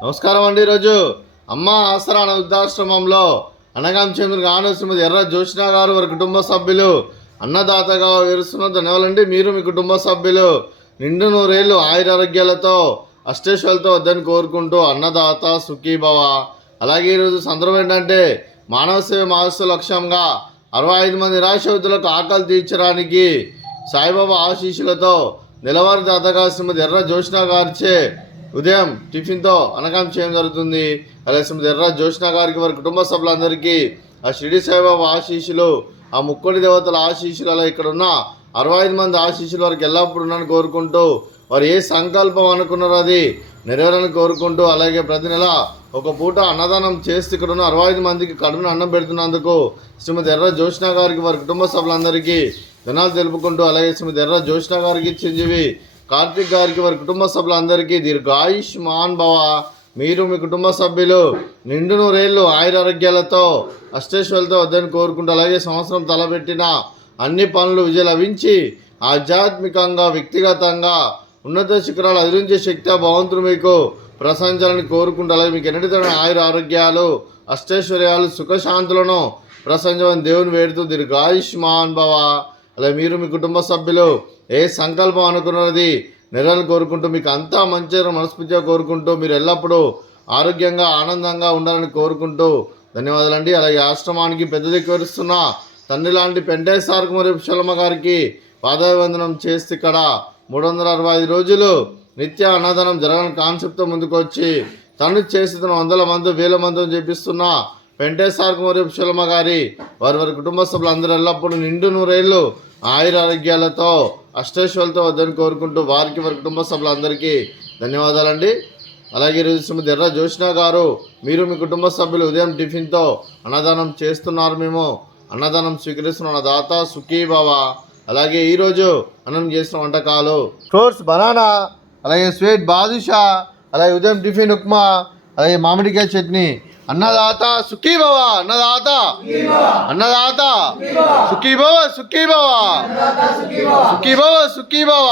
నమస్కారం అండి. ఈరోజు అమ్మ ఆసరా అనే వృద్ధాశ్రమంలో అనగాం చెందిన గాను శ్రీమతి ఎర్ర జ్యోత్స్న గారు వారి కుటుంబ సభ్యులు అన్నదాతగా వివరిస్తున్న ధన్యవాదాలండి. మీరు మీ కుటుంబ సభ్యులు నిండు నూరేళ్ళు ఆయురారోగ్యాలతో అష్టేశ్వరులతో వద్దని కోరుకుంటూ అన్నదాత సుఖీభవ. అలాగే ఈరోజు సందర్భం ఏంటంటే మానవ సేవ మహోత్సవ లక్ష్యంగా 65 మంది నిరాశ్రతులకు ఆకలి తీర్చడానికి సాయిబాబా ఆశీస్సులతో నెలవారీ దాతగా శ్రీమతి ఎర్ర జ్యోత్స్న గారిచే ఉదయం టిఫిన్తో అనగాం చేయడం జరుగుతుంది. అలాగే శ్రీమతి ఎర్ర జ్యోత్స్న గారికి వారి కుటుంబ సభ్యులందరికీ ఆ షిరిడి సాయిబాబా ఆశీస్సులు, ఆ ముక్కోటి దేవతల ఆశీస్సులు, అలా ఇక్కడ ఉన్న 65 మంది ఆశీస్సులు వారికి ఎల్లప్పుడూ ఉన్నాను కోరుకుంటూ, వారు ఏ సంకల్పం అనుకున్నారో అది నెరవేరని కోరుకుంటూ, అలాగే ప్రతి నెల ఒక పూట అన్నదానం చేస్తూ ఇక్కడ ఉన్న 65 మందికి కడుపున అన్నం పెడుతున్నందుకు శ్రీమతి ఎర్ర జ్యోత్స్న గారికి వారి కుటుంబ సభ్యులందరికీ ధన్యవాదాలు తెలుపుకుంటూ, అలాగే శ్రీమతి ఎర్ర జ్యోత్స్న గారికి చిరంజీవి కార్తిక్ గారికి వారి కుటుంబ సభ్యులందరికీ దీర్ఘాయుష్మాన్ భవ. మీరు మీ కుటుంబ సభ్యులు నిండు నూరేళ్ళు ఆయురారోగ్యాలతో అష్టేశ్వరులతో వద్దని కోరుకుంటూ, అలాగే సంవత్సరం తలపెట్టిన అన్ని పనులు విజయం లభించి ఆధ్యాత్మికంగా వ్యక్తిగతంగా ఉన్నత శిఖరాలు అధిరించే శక్తి భగవంతుడు మీకు ప్రశంసాలని కోరుకుంటూ, అలాగే మీకు ఎన్నటి ఆయుర ఆరోగ్యాలు అష్టైశ్వర్యాలు సుఖశాంతులను ప్రశంసమని దేవుని వేడుతూ దీర్ఘాయుష్మాన్ భవ. అలాగే మీరు మీ కుటుంబ సభ్యులు ఏ సంకల్పం అనుకున్నది నెరవేరని కోరుకుంటూ, మీకు అంతా మంచి మనస్ఫూర్తిగా కోరుకుంటూ, మీరు ఎల్లప్పుడూ ఆరోగ్యంగా ఆనందంగా ఉండాలని కోరుకుంటూ ధన్యవాదాలండి. అలాగే ఆశ్రమానికి పెద్ద దిక్కువరుస్తున్న తండ్రి లాంటి పెంటేశ్వర మరియు పుష్పలమ్మ గారికి పాదాభివందనం చేస్తే ఇక్కడ 365 రోజులు నిత్య అన్నదానం జరగని కాన్సెప్ట్తో ముందుకు వచ్చి తను చేస్తున్న 100 మంది 1000 మందిని చేపిస్తున్న పెంటేశ్వర మరియు పుష్పలమ్మ గారి వారి కుటుంబ సభ్యులు అందరూ ఎల్లప్పుడూ నిండు నూరేళ్ళు ఆయురారోగ్యాలతో అష్టైశ్వర్యాలతో వద్దని కోరుకుంటూ వారికి వారి కుటుంబ సభ్యులందరికీ ధన్యవాదాలండి. అలాగే ఈరోజు శ్రీమతి ఎర్ర జ్యోత్స్న గారు మీరు మీ కుటుంబ సభ్యులు ఉదయం టిఫిన్తో అన్నదానం చేస్తున్నారు. మేము అన్నదానం స్వీకరిస్తున్న దాత సుఖీభవ. అలాగే ఈరోజు అన్నం చేసిన వంటకాలు ఫ్రూట్స్ బనానా, అలాగే స్వీట్ బాదుషా, అలాగే ఉదయం టిఫిన్ ఉప్మా, అలాగే మామిడికాయ చట్నీ. అన్నదాత సుఖీభవ, అన్నదాత అన్నదాత సుఖీభవ సుఖీభవ సుఖీభవ సుఖీభవ.